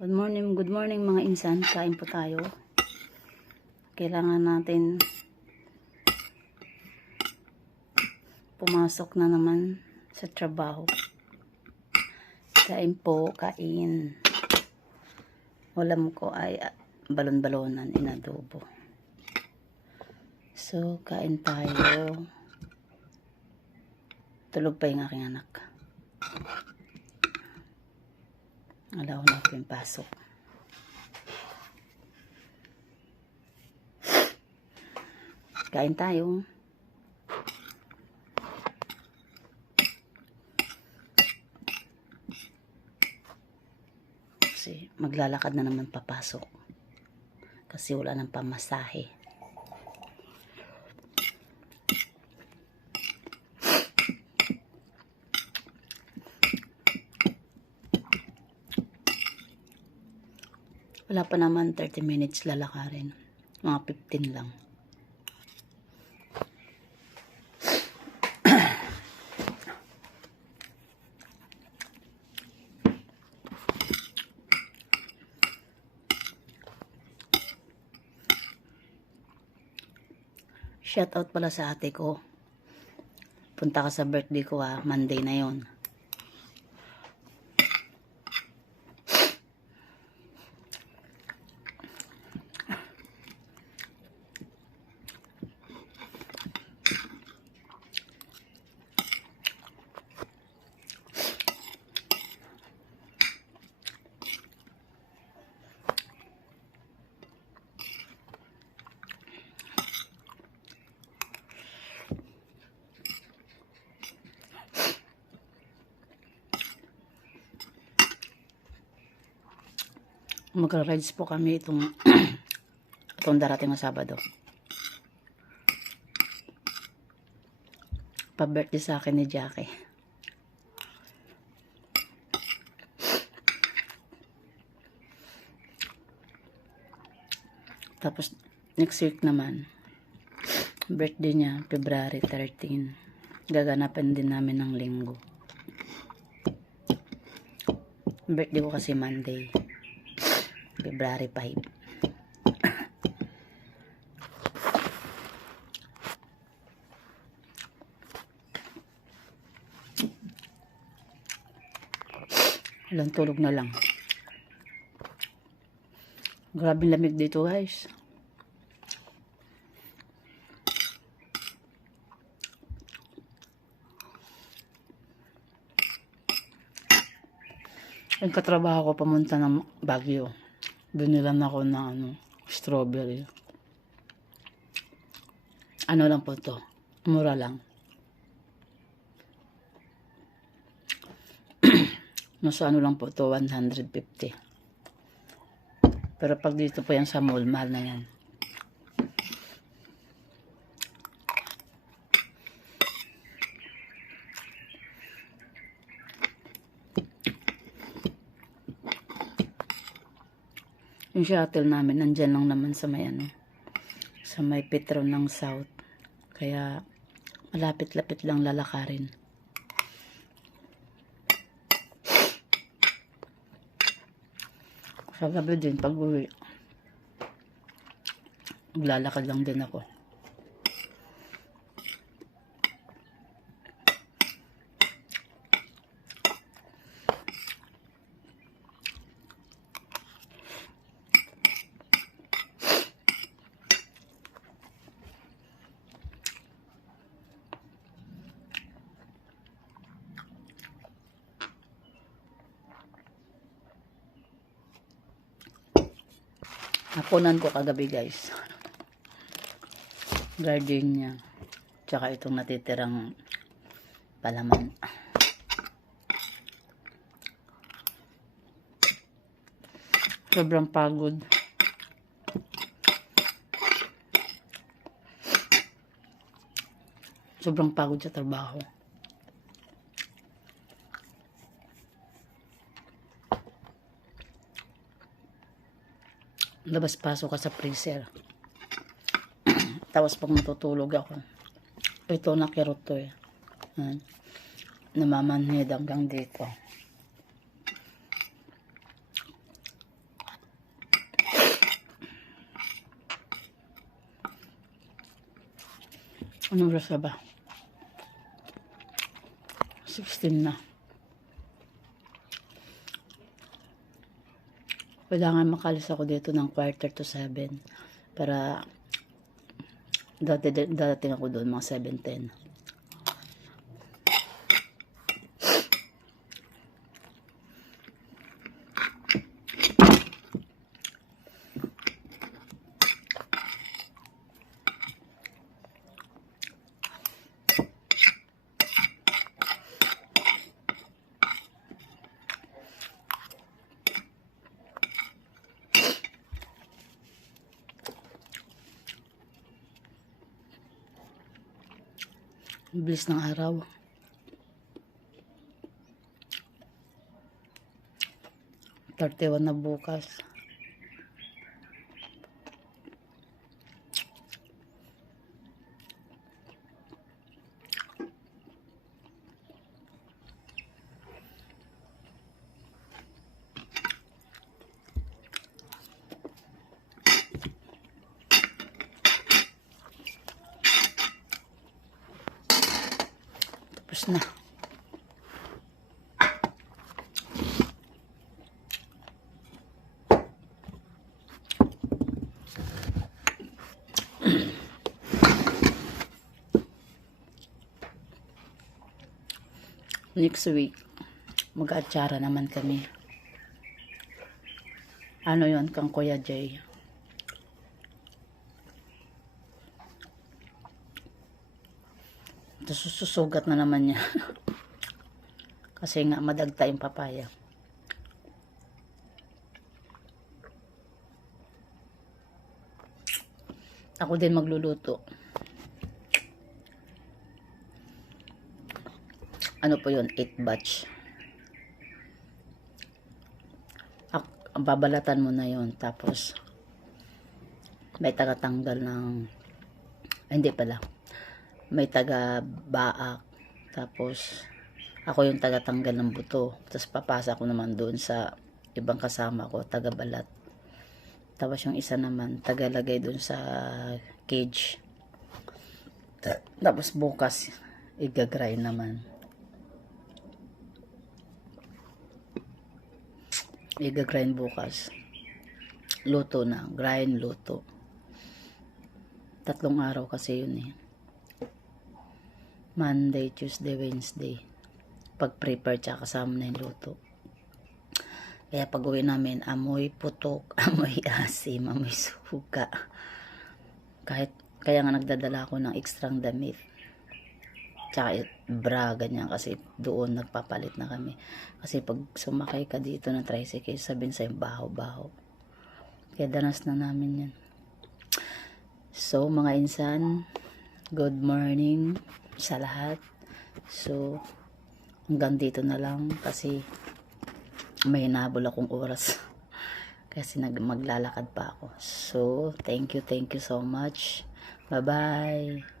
Good morning mga insan. Kain po tayo. Kailangan natin pumasok na naman sa trabaho. Kain po, kain. Ulam ko ay balon-balonan, inadobo. So, kain tayo. Tulog pa yung aking anak. Alaw na po yung pasok. Kain tayo. Kasi maglalakad na naman papasok. Kasi wala nang pamasahe. Wala pa naman 30 minutes lalakarin. Mga 15 lang. Shout out pala sa ate ko. Punta ka sa birthday ko Monday na yon. Magra-rides po kami itong darating na Sabado. Pa-birthday sa akin ni Jackie. Tapos next week naman, birthday niya, February 13. Gaganapan din namin ng linggo. Birthday ko kasi Monday. February 5. Walang tulog na lang. Grabe lamig dito, guys. Ang katrabaho ko pamunta ng Baguio. Binilan ako ng strawberry. Ano lang po to? Mura lang. Nasa ano lang po to, 150. Pero pag dito po yan sa mall, mahal na yan. Yung shuttle namin, nandyan lang naman sa may sa may Petro ng South. Kaya, malapit-lapit lang lalakarin. Sa gabi din, pag uwi, maglalakad lang din ako. Hapunan ko kagabi, guys. Gardenia. Tsaka itong natitirang palaman. Sobrang pagod. Sobrang pagod sa trabaho. Labas-pasok ka sa freezer. Tapos pag matutulog ako, ito nakirot to namamanhid hanggang dito. Anong oras na ba? 16 na. Kailangan makalis ako dito ng 6:45 para dadating ako doon mga 7:10. Bilis ng araw. Thirty-one na bukas. Tapos na. Next week, mag-aatsara naman kami. Ano yon kang Kuya Jay? Susugat na naman niya. Kasi nga madagta yung papaya. Ako din magluluto. Ano po yun? 8 batch. Ang babalatan mo na yun. Tapos may tagatanggal ng hindi pala. May taga-baak. Tapos ako yung tagatanggal ng buto. Tapos papasa ko naman doon sa ibang kasama ko, taga-balat. Tapos yung isa naman, tagalagay doon sa cage. Tapos bukas, igagrind naman. Igagrind bukas. Luto na. Grind, luto. 3 araw kasi yun eh. Monday, Tuesday, Wednesday. Pag-prepare tsaka kasama na yung luto. Kaya pag uwi namin, amoy putok, amoy asim, amoy suka. Kaya nga nagdadala ako ng ekstrang damit. Tsaka bra, ganyan. Kasi doon nagpapalit na kami. Kasi pag sumakay ka dito ng tricycle, sabihin sa'yo, baho-baho. Kaya danas na namin yan. So, mga insan, good morning sa lahat. So, hanggang dito na lang kasi may hinabol akong oras. Kasi maglalakad pa ako. So, thank you so much. Bye-bye.